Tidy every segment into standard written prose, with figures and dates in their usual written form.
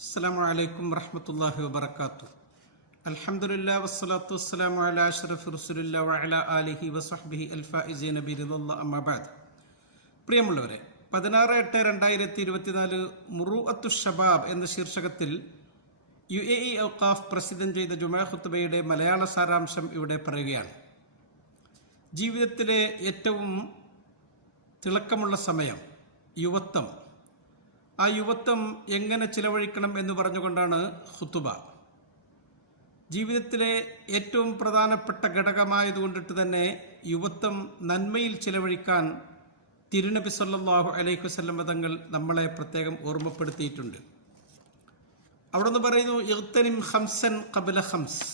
അസ്സലാമു അലൈക്കും വറഹ്മത്തുള്ളാഹി വബറകാതുഹു. അൽഹംദുലില്ലാഹി വസ്സലാത്തു വസ്സലാമു അലാ അഷ്റഫി റസൂലില്ലാഹി വഅലാ ആലിഹി വസഹ്ബിഹി അൽഫായിസീന ബിറിദല്ലാഹി അമ്മാ ബഅദ്. പ്രിയമുള്ളവരെ, 16/8/2024 മുറൂഅത്തു ഷബാബ് എന്ന ശീർഷകത്തിൽ UAE ഔഖാഫ് പ്രസിദ്ധം ചെയ്ത ജുമാ ഖുത്ബയുടെ മലയാള സാരാംശം ഇവിടെ പറയുകയാണ്. ജീവിതത്തിലെ ഏറ്റവും തിളക്കമുള്ള സമയം യുവത്വം. ആ യുവത്വം എങ്ങനെ ചിലവഴിക്കണം എന്ന് പറഞ്ഞുകൊണ്ടാണ് ഖുതുബ. ജീവിതത്തിലെ ഏറ്റവും പ്രധാനപ്പെട്ട ഘടകമായതുകൊണ്ടിട്ട് തന്നെ യുവത്വം നന്മയിൽ ചിലവഴിക്കാൻ തിരുനബി സല്ലല്ലാഹു അലൈഹി വസല്ലം തങ്ങൾ നമ്മളെ പ്രത്യേകം ഓർമ്മപ്പെടുത്തിയിട്ടുണ്ട്. അവിടെ നിന്ന് പറയുന്നു, ഇഗ്തനിം ഖംസൻ ഖബ്ല ഖംസ്.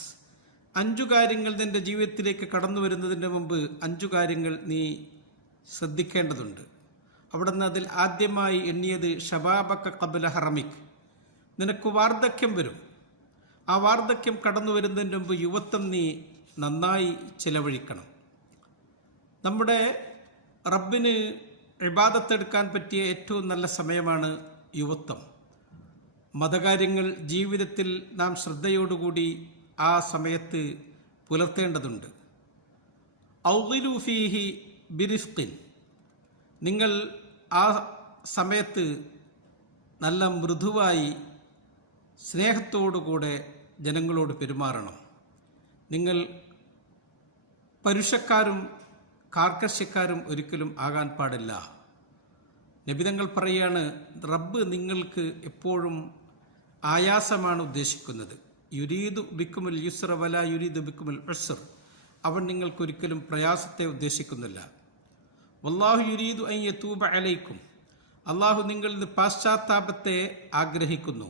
5 കാര്യങ്ങൾ നിന്റെ ജീവിതത്തിലേക്ക് കടന്നു വരുന്നതിന് മുമ്പ് 5 കാര്യങ്ങൾ നീ ശ്രദ്ധിക്കേണ്ടതുണ്ട്. അവിടെ നിന്ന് അതിൽ ആദ്യമായി എണ്ണിയത് ഷബാബക്ക ഖബ്ല ഹറമിക്. നിനക്ക് വാർദ്ധക്യം വരും. ആ വാർദ്ധക്യം കടന്നു വരുന്നതിന് മുമ്പ് യുവത്വം നീ നന്നായി ചിലവഴിക്കണം. നമ്മുടെ റബ്ബിന് ഇബാദത്തെടുക്കാൻ പറ്റിയ ഏറ്റവും നല്ല സമയമാണ് യുവത്വം. മതകാര്യങ്ങൾ ജീവിതത്തിൽ നാം ശ്രദ്ധയോടുകൂടി ആ സമയത്ത് പുലർത്തേണ്ടതുണ്ട്. ഔദിലു ഫീഹി ബിരിഫ്ഖിൻ. നിങ്ങൾ ആ സമയത്ത് നല്ല മൃദുവായി സ്നേഹത്തോടുകൂടെ ജനങ്ങളോട് പെരുമാറണം. നിങ്ങൾ പരുഷക്കാരും കാർക്കശ്യക്കാരും ഒരിക്കലും ആകാൻ പാടില്ല. നബിതങ്ങൾ പറയാണ്, റബ്ബ് നിങ്ങൾക്ക് എപ്പോഴും ആയാസമാണ് ഉദ്ദേശിക്കുന്നത്. യുരീദു ബിക്കുമുൽ യുസ്ര വല യുരീദു ബിക്കുമുൽ ഉസ്ർ. അവൻ നിങ്ങൾക്കൊരിക്കലും പ്രയാസത്തെ ഉദ്ദേശിക്കുന്നില്ല. വല്ലാഹു യുരീദു അൻ യതൂബ അലൈക്കും. അള്ളാഹു നിങ്ങളിൽ നിന്ന് പാശ്ചാത്താപത്തെ ആഗ്രഹിക്കുന്നു.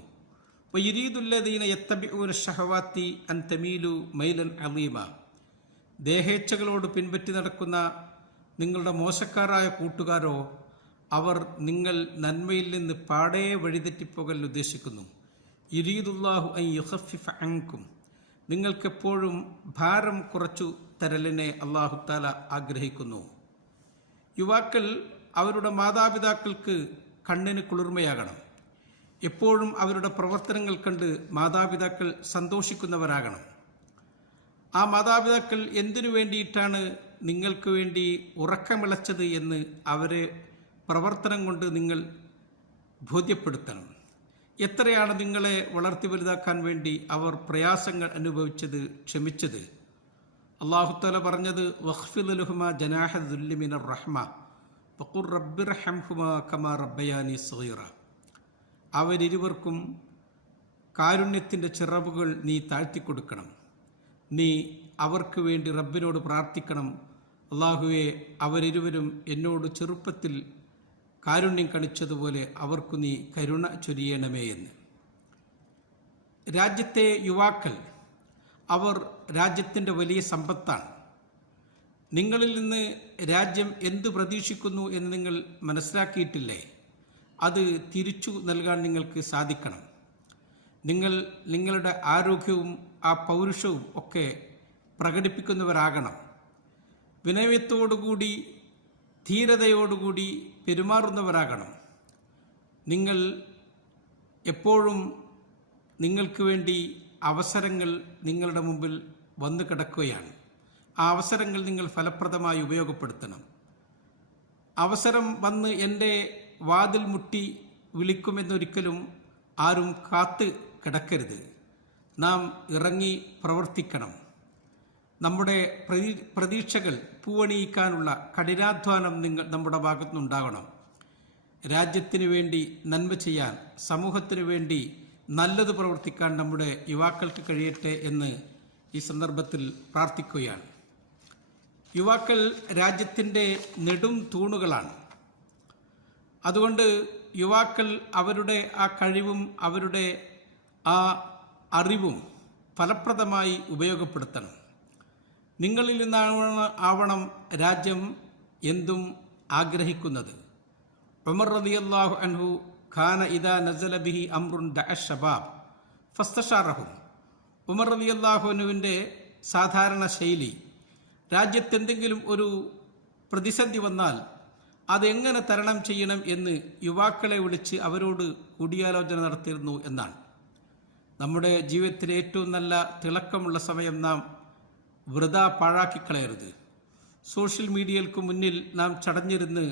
വയുരീദുല്ലദീന യത്തബിഊന ശഹവാത്തി അൻ തമീലു മൈലൻ അലീമ. ദേഹേച്ഛകളോട് പിൻപറ്റി നടക്കുന്ന നിങ്ങളുടെ മോശക്കാരായ കൂട്ടുകാരോ അവർ നിങ്ങൾ നന്മയിൽ നിന്ന് പാടേ വഴിതെറ്റിപ്പോകൽ ഉദ്ദേശിക്കുന്നു. യുരീദുല്ലാഹു അൻ യുഖഫിഫ അൻകും. നിങ്ങൾക്കെപ്പോഴും ഭാരം കുറച്ചു തരലിനെ അല്ലാഹു തആല ആഗ്രഹിക്കുന്നു. യുവാക്കൾ അവരുടെ മാതാപിതാക്കൾക്ക് കണ്ണിന് കുളിർമയാകണം. എപ്പോഴും അവരുടെ പ്രവർത്തനങ്ങൾ കണ്ട് മാതാപിതാക്കൾ സന്തോഷിക്കുന്നവരാകണം. ആ മാതാപിതാക്കൾ എന്തിനു വേണ്ടിയിട്ടാണ് നിങ്ങൾക്ക് വേണ്ടി ഉറക്കമിളച്ചത് എന്ന് അവരെ പ്രവർത്തനം കൊണ്ട് നിങ്ങൾ ബോധ്യപ്പെടുത്തണം. എത്രയാണ് നിങ്ങളെ വളർത്തി വലുതാക്കാൻ വേണ്ടി അവർ പ്രയാസങ്ങൾ അനുഭവിച്ചത്, ക്ഷമിച്ചത്. അല്ലാഹു തആല പറഞ്ഞത്, വഖ്ഫിദ് ലഹുമാ ജനാഹ ദുല്ലി മിനർ റഹ്മ വഖുർ റബ്ബിർഹംഹുമാ കമാ റബ്ബയാനി സഗീറ. അവരിരുവർക്കും കാരുണ്യത്തിൻ്റെ ചിറകുകൾ നീ താഴ്ത്തിക്കൊടുക്കണം. നീ അവർക്ക് വേണ്ടി റബ്ബിനോട് പ്രാർത്ഥിക്കണം, അല്ലാഹുവേ, അവരിരുവരും എന്നോട് ചെറുപ്പത്തിൽ കാരുണ്യം കാണിച്ചതുപോലെ അവർക്ക് നീ കരുണ ചൊരിയണമേ എന്ന്. രാജ്യത്തെ യുവാക്കൾ അവർ രാജ്യത്തിൻ്റെ വലിയ സമ്പത്താണ്. നിങ്ങളിൽ നിന്ന് രാജ്യം എന്തു പ്രതീക്ഷിക്കുന്നു എന്ന് നിങ്ങൾ മനസ്സിലാക്കിയിട്ടില്ലേ? അത് തിരിച്ചു നൽകാൻ നിങ്ങൾക്ക് സാധിക്കണം. നിങ്ങൾ നിങ്ങളുടെ ആരോഗ്യവും ആ പൗരുഷവും ഒക്കെ പ്രകടിപ്പിക്കുന്നവരാകണം. വിനയത്തോടുകൂടി ധീരതയോടുകൂടി പെരുമാറുന്നവരാകണം. നിങ്ങൾ എപ്പോഴും നിങ്ങൾക്ക് വേണ്ടി അവസരങ്ങൾ നിങ്ങളുടെ മുമ്പിൽ വന്നു കിടക്കുകയാണ്. ആ അവസരങ്ങൾ നിങ്ങൾ ഫലപ്രദമായി ഉപയോഗപ്പെടുത്തണം. അവസരം വന്ന് എൻ്റെ വാതിൽ മുട്ടി വിളിക്കുമെന്നൊരിക്കലും ആരും കാത്ത് കിടക്കരുത്. നാം ഇറങ്ങി പ്രവർത്തിക്കണം. നമ്മുടെ പ്രതീക്ഷകൾ പൂവണിയിക്കാനുള്ള കഠിനാധ്വാനം നമ്മുടെ ഭാഗത്തുനിന്നുണ്ടാകണം. രാജ്യത്തിന് വേണ്ടി നന്മ ചെയ്യാൻ, സമൂഹത്തിന് വേണ്ടി നല്ലത് പ്രവർത്തിക്കാൻ നമ്മുടെ യുവാക്കൾക്ക് കഴിയട്ടെ എന്ന് ഈ സന്ദർഭത്തിൽ പ്രാർത്ഥിക്കുകയാണ്. യുവാക്കൾ രാജ്യത്തിൻ്റെ നെടും തൂണുകളാണ്. അതുകൊണ്ട് യുവാക്കൾ അവരുടെ ആ കഴിവും അവരുടെ ആ അറിവും ഫലപ്രദമായി ഉപയോഗപ്പെടുത്തണം. നിങ്ങളിൽ നിന്നാവണം രാജ്യം എന്തും ആഗ്രഹിക്കുന്നത്. ഉമർ റളിയല്ലാഹു അൻഹു ഖാന ഇദാ നസല ബിഹി അംറുൻ ദഅ ശബാബ് ഫസ്തശാറഹും. ഉമർ റളിയല്ലാഹു അൻഹുവിൻ്റെ സാധാരണ ശൈലി, രാജ്യത്തെന്തെങ്കിലും ഒരു പ്രതിസന്ധി വന്നാൽ അതെങ്ങനെ തരണം ചെയ്യണം എന്ന് യുവാക്കളെ വിളിച്ച് അവരോട് കൂടിയാലോചന നടത്തിയിരുന്നു എന്നാണ്. നമ്മുടെ ജീവിതത്തിലെ ഏറ്റവും നല്ല തിളക്കമുള്ള സമയം നാം വൃഥാ പാഴാക്കിക്കളയരുത്. സോഷ്യൽ മീഡിയകൾക്ക് മുന്നിൽ നാം ചടഞ്ഞിരുന്ന്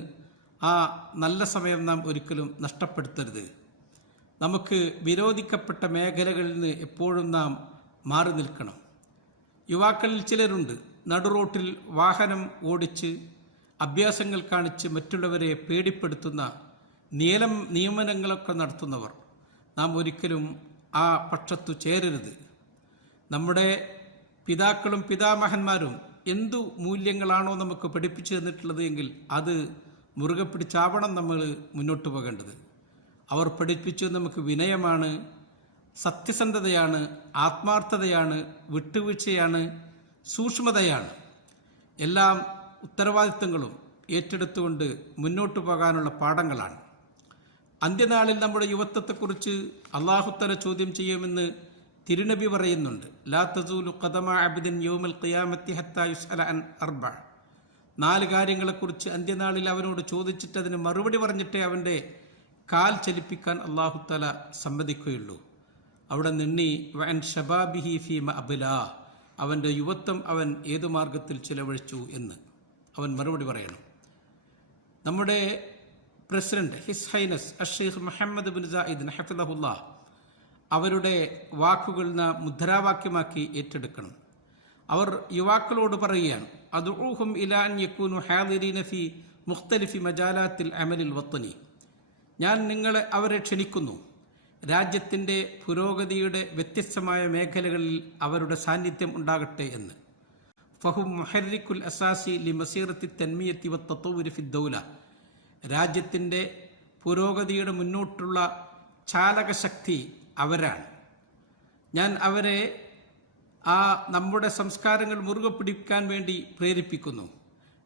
ആ നല്ല സമയം നാം ഒരിക്കലും നഷ്ടപ്പെടുത്തരുത്. നമുക്ക് വിരോധിക്കപ്പെട്ട മേഖലകളിൽ നിന്ന് എപ്പോഴും നാം മാറി നിൽക്കണം. യുവാക്കളിൽ ചിലരുണ്ട് നടുറോട്ടിൽ വാഹനം ഓടിച്ച് അഭ്യാസങ്ങൾ കാണിച്ച് മറ്റുള്ളവരെ പേടിപ്പെടുത്തുന്ന നിയമനങ്ങളൊക്കെ നടത്തുന്നവർ. നാം ഒരിക്കലും ആ പക്ഷത്തു ചേരരുത്. നമ്മുടെ പിതാക്കളും പിതാമഹന്മാരും എന്തു മൂല്യങ്ങളാണോ നമുക്ക് പഠിപ്പിച്ചു തന്നിട്ടുള്ളത് എങ്കിൽ അത് മുറുകെ പിടിച്ചാവണം നമ്മൾ മുന്നോട്ട് പോകേണ്ടത്. അവർ പഠിപ്പിച്ചു നമുക്ക് വിനയമാണ്, സത്യസന്ധതയാണ്, ആത്മാർത്ഥതയാണ്, വിട്ടുവീഴ്ചയാണ്, സൂക്ഷ്മതയാണ്. എല്ലാം ഉത്തരവാദിത്തങ്ങളും ഏറ്റെടുത്തുകൊണ്ട് മുന്നോട്ട് പോകാനുള്ള പാഠങ്ങളാണ്. അന്ത്യനാളിൽ നമ്മുടെ യുവത്വത്തെക്കുറിച്ച് അല്ലാഹുത്തആല ചോദ്യം ചെയ്യുമെന്ന് തിരുനബി പറയുന്നുണ്ട്. ലാ തസൂലു ഖദമ അബ്ദിൻ യൗമൽ ഖിയാമത്തി ഹത്താ യുസ്അല അൻ അർബഅ. 4 കാര്യങ്ങളെക്കുറിച്ച് അന്ത്യനാളിൽ അവനോട് ചോദിച്ചിട്ട് അതിന് മറുപടി പറഞ്ഞിട്ടേ അവൻ്റെ കാൽ ചലിപ്പിക്കാൻ അല്ലാഹുത്തആല സമ്മതിക്കുകയുള്ളൂ. അവിടെ നിന്നി വഅൻ ശബാബിഹി ഫീമ അബ്ലാ. അവൻ്റെ യുവത്വം അവൻ ഏതു മാർഗത്തിൽ ചിലവഴിച്ചു എന്ന് അവൻ മറുപടി പറയണം. നമ്മുടെ പ്രസിഡന്റ് ഹിസ് ഹൈനസ് അഷെയ്ഖ് മുഹമ്മദ് ബിൻ സായിദ് ഹഫിളഹുല്ലാഹ് അവരുടെ വാക്കുകൾ നാം മുദ്രാവാക്യമാക്കി ഏറ്റെടുക്കണം. അവർ യുവാക്കളോട് പറയുകയാണ്, അദ്ഉഹും ഇലാ അൻ യകൂനു ഹാദിരീന ഫി മുഖ്തലിഫി മജാലാത്തിൽ അമലിൽ വത്തനി. ഞാൻ അവരെ ക്ഷണിക്കുന്നു, രാജ്യത്തിൻ്റെ പുരോഗതിയുടെ വ്യത്യസ്തമായ മേഖലകളിൽ അവരുടെ സാന്നിധ്യം ഉണ്ടാകട്ടെ എന്ന്. ഫഹും മുഹർരിക്കുൽ അസാസി ലി മസീറത്തി തൻമിയത്തി വത്തത്തവുരി ഫി ദൗല. രാജ്യത്തിൻ്റെ പുരോഗതിയുടെ മുന്നോട്ടുള്ള ചാലകശക്തി അവരാണ്. ഞാൻ അവരെ നമ്മുടെ സംസ്കാരങ്ങൾ മുറുകെ പിടിക്കാൻ വേണ്ടി പ്രേരിപ്പിക്കുന്നു.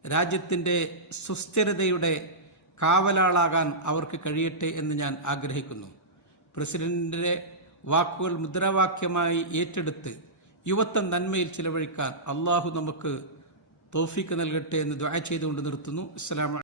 രാജ്യത്തിൻ്റെ സുസ്ഥിരതയുടെ കാവലാളാകാൻ അവർക്ക് കഴിയട്ടെ എന്ന് ഞാൻ ആഗ്രഹിക്കുന്നു. പ്രസിഡന്റിൻ്റെ വാക്കുകൾ മുദ്രാവാക്യമായി ഏറ്റെടുത്ത് യുവത്വം നന്മയിൽ ചിലവഴിക്കാൻ അള്ളാഹു നമുക്ക് തൗഫീക്ക് നൽകട്ടെ എന്ന് ദുആ ചെയ്തുകൊണ്ട് നിർത്തുന്നു. അസ്സലാമു